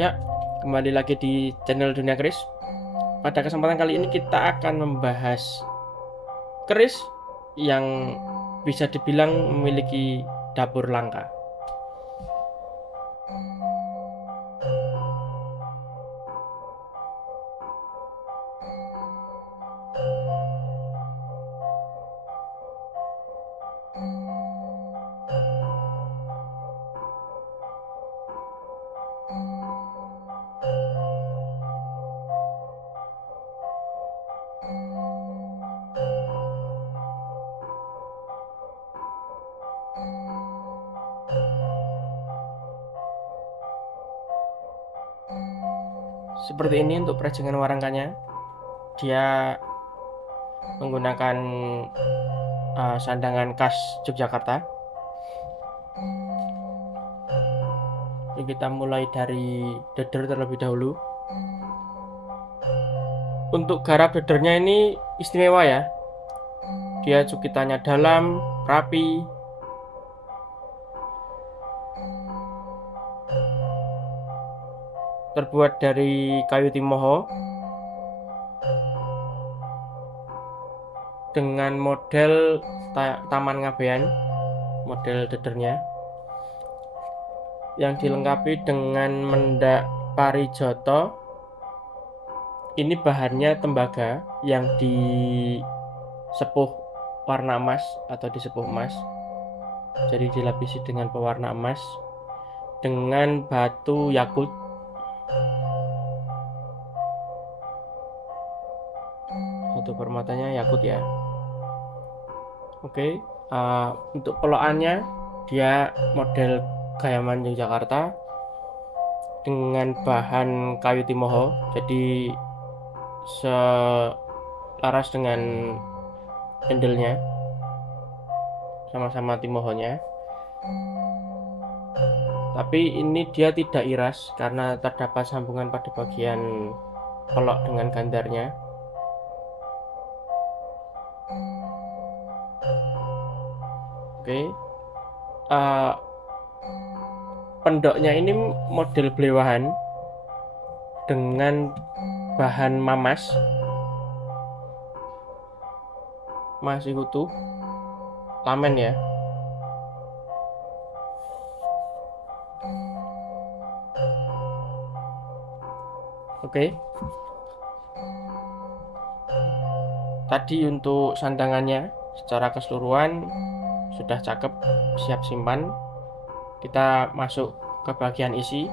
Ya, kembali lagi di channel Dunia Keris. Pada kesempatan kali ini kita akan membahas keris yang bisa dibilang memiliki dapur langka. Seperti ini untuk perajingan warangkanya. Dia menggunakan sandangan khas Yogyakarta. Jadi kita mulai dari deder terlebih dahulu. Untuk garap dedernya ini istimewa ya. Dia cukitannya dalam, rapi, terbuat dari kayu timoho dengan model taman ngabean, model dedernya, yang dilengkapi dengan mendak parijoto. Ini bahannya tembaga yang disepuh warna emas atau disepuh emas, jadi dilapisi dengan pewarna emas dengan batu yakut. Batu permatanya yakut ya. Oke, untuk pelokannya dia model Gayaman Yogyakarta dengan bahan kayu timoho, jadi selaras dengan handle-nya, sama-sama timohonya. Tapi ini dia tidak iras karena terdapat sambungan pada bagian pelok dengan gandarnya. Oke, pendoknya ini model belewahan dengan bahan mamas, masih utuh, lamen ya. Oke, tadi untuk sandangannya secara keseluruhan sudah cakep, siap simpan. Kita masuk ke bagian isi.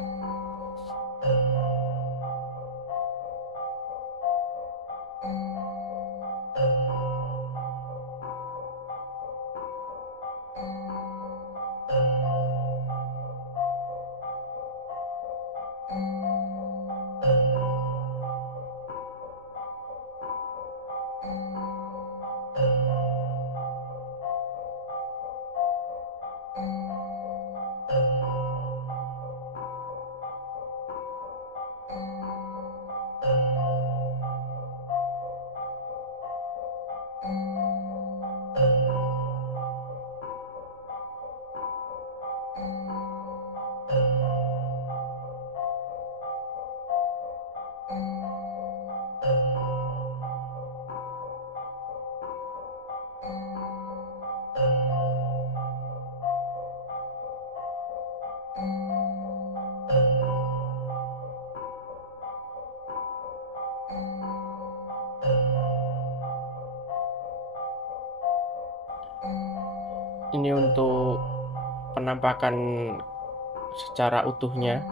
Ini untuk penampakan secara utuhnya.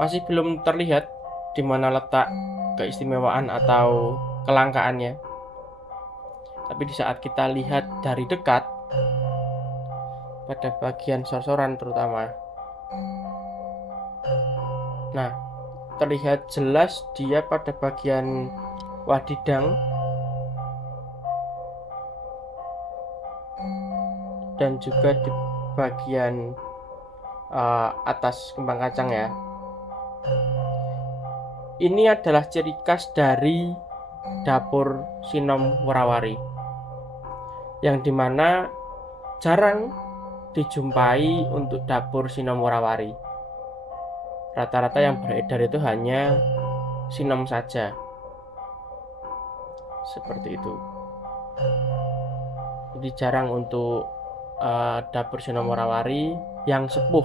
Masih belum terlihat di mana letak keistimewaan atau kelangkaannya. Tapi di saat kita lihat dari dekat, pada bagian sorsoran terutama, nah, terlihat jelas dia pada bagian wadidang dan juga di bagian atas kembang kacang ya. Ini adalah ciri khas dari dapur Sinom Worawari, yang dimana jarang dijumpai untuk dapur Sinom Worawari. Rata-rata yang beredar itu hanya sinom saja. Seperti itu. Jadi jarang untuk dapur sinom warawari yang sepuh.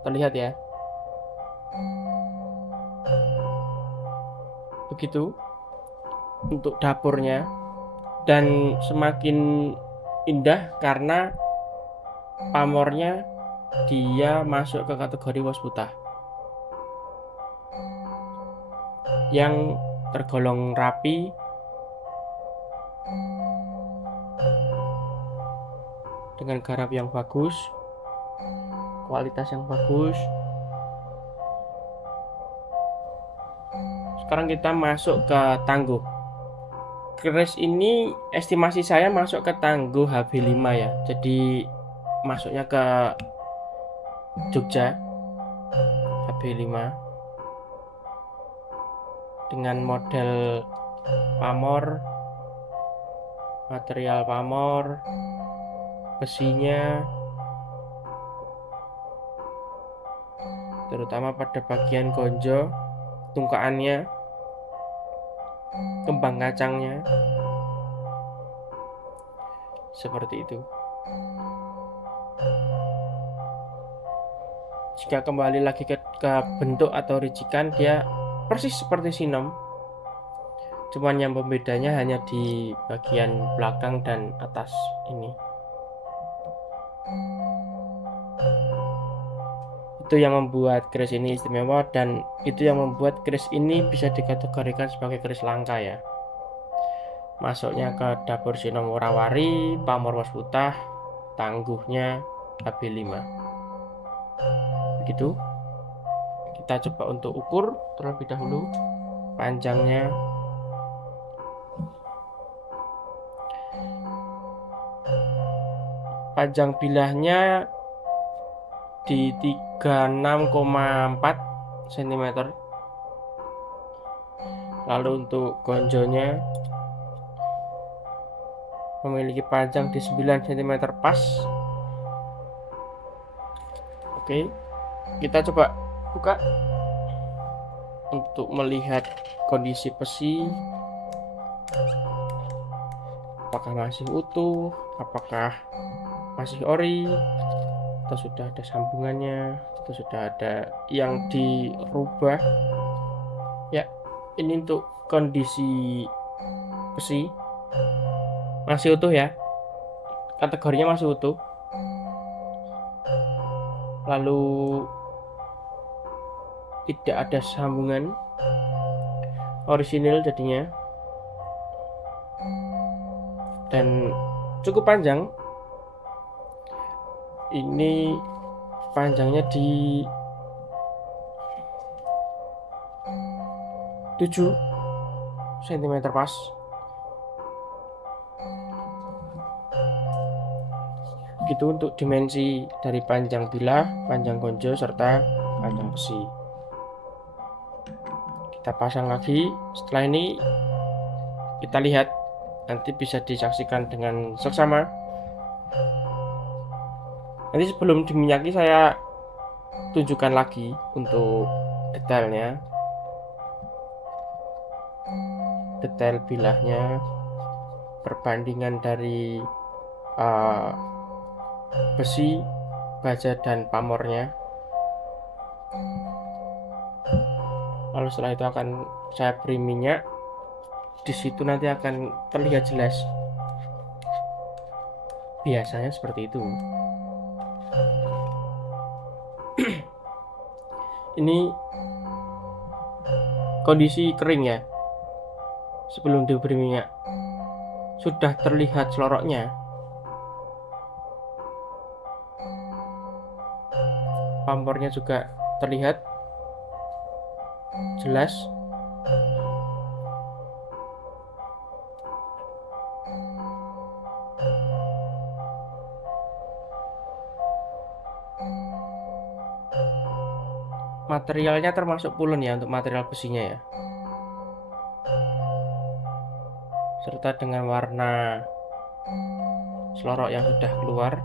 Terlihat ya. Begitu untuk dapurnya, dan semakin indah karena pamornya dia masuk ke kategori wasputa yang tergolong rapi dengan garap yang bagus, kualitas yang bagus. Sekarang kita masuk ke tangguh. Keris ini estimasi saya masuk ke tangguh HB5 ya. Jadi masuknya ke Jogja HB5 dengan model pamor, material pamor, besinya, terutama pada bagian gonjo, tungkaannya, kembang kacangnya, seperti itu. Jika kembali lagi ke bentuk atau ricikan, dia persis seperti sinom, cuman yang pembedanya hanya di bagian belakang dan atas ini. Itu yang membuat keris ini istimewa, dan itu yang membuat keris ini bisa dikategorikan sebagai keris langka ya. Masuknya ke dapur sinom warawari, pamor wasputa, tangguhnya HB5. Begitu. Kita coba untuk ukur terlebih dahulu panjangnya. Panjang bilahnya di 36,4 cm. Lalu untuk gonjonya memiliki panjang di 9 cm pas. Oke, kita coba buka untuk melihat kondisi besi, apakah masih utuh, apakah masih ori, atau sudah ada sambungannya, atau sudah ada yang dirubah ya. Ini untuk kondisi besi masih utuh ya, kategorinya masih utuh. Lalu tidak ada sambungan, orisinil jadinya, dan cukup panjang. Ini panjangnya di 7 cm pas. Begitu untuk dimensi dari panjang bilah, panjang gonjo, serta panjang besi. Kita pasang lagi. Setelah ini kita lihat, nanti bisa disaksikan dengan seksama. Nanti sebelum diminyaki saya tunjukkan lagi untuk detailnya, detail bilahnya, perbandingan dari besi, baja, dan pamornya. Lalu setelah itu akan saya beri minyak. Di situ nanti akan terlihat jelas. Biasanya seperti itu. Ini kondisi kering ya, sebelum diberi minyak. Sudah terlihat seloroknya. Pamornya juga terlihat jelas. Materialnya termasuk pulen ya untuk material besinya ya, serta dengan warna selorok yang sudah keluar,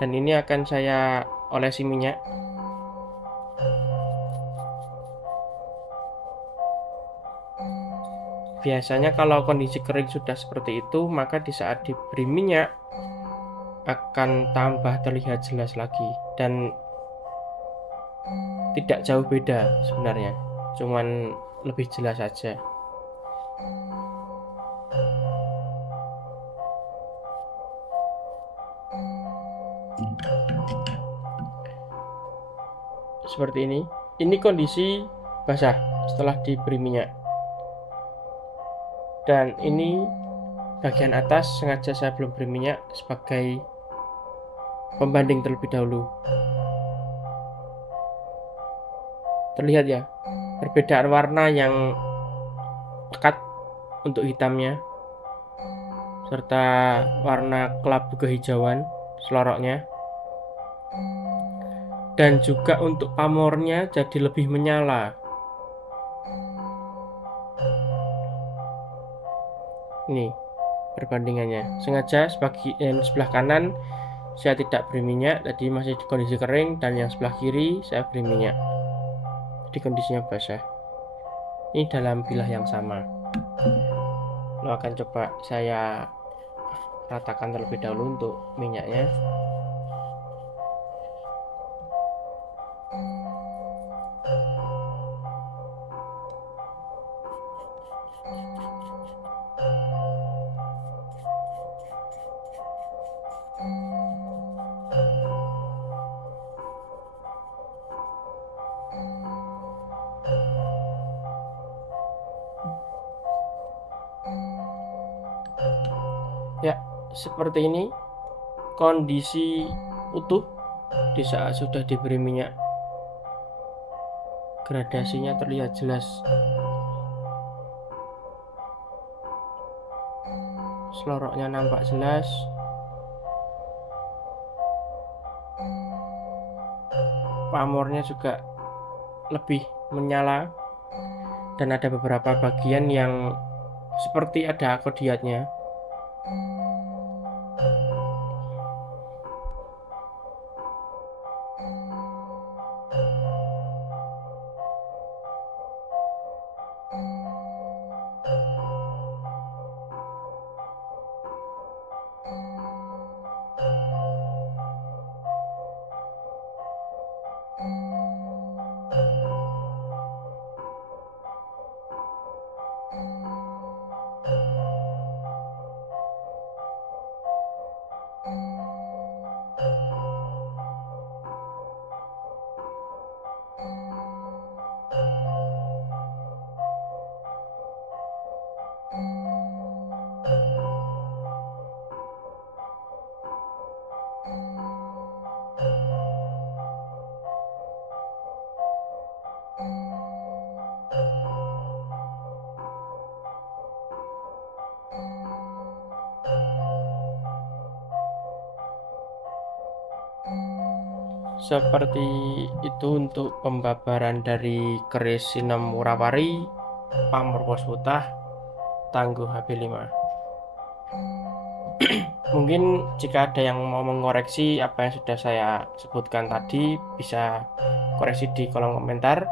dan ini akan saya olesi minyak. Biasanya kalau kondisi kering sudah seperti itu, maka di saat diberi minyak akan tambah terlihat jelas lagi, dan tidak jauh beda sebenarnya, cuman lebih jelas saja. Seperti ini kondisi basah setelah diberi minyak, dan ini bagian atas sengaja saya belum beri minyak sebagai pembanding terlebih dahulu. Terlihat ya perbedaan warna yang pekat untuk hitamnya, serta warna kelabu kehijauan seloroknya, dan juga untuk pamornya jadi lebih menyala. Ini perbandingannya. Sengaja sebagian sebelah kanan saya tidak beri minyak, tadi masih di kondisi kering, dan yang sebelah kiri saya beri minyak, di kondisinya basah. Ini dalam bilah yang sama. Lo akan coba saya ratakan terlebih dahulu untuk minyaknya. Ya, seperti ini kondisi utuh di saat sudah diberi minyak. Gradasinya terlihat jelas. Seloroknya nampak jelas. Pamornya juga lebih menyala, dan ada beberapa bagian yang seperti ada kodiatnya. Seperti itu untuk pembabaran dari keris Sinem Murawari, pamor pos putih, tangguh HB5. Mungkin jika ada yang mau mengoreksi apa yang sudah saya sebutkan tadi, bisa koreksi di kolom komentar.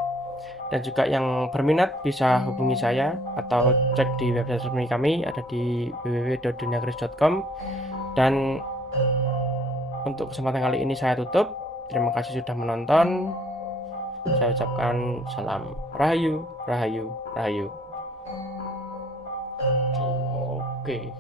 Dan juga yang berminat bisa hubungi saya atau cek di website resmi kami, ada di www.duniakris.com. Dan untuk kesempatan kali ini saya tutup. Terima kasih sudah menonton. Saya ucapkan salam Rahayu, Rahayu, Rahayu. Oke.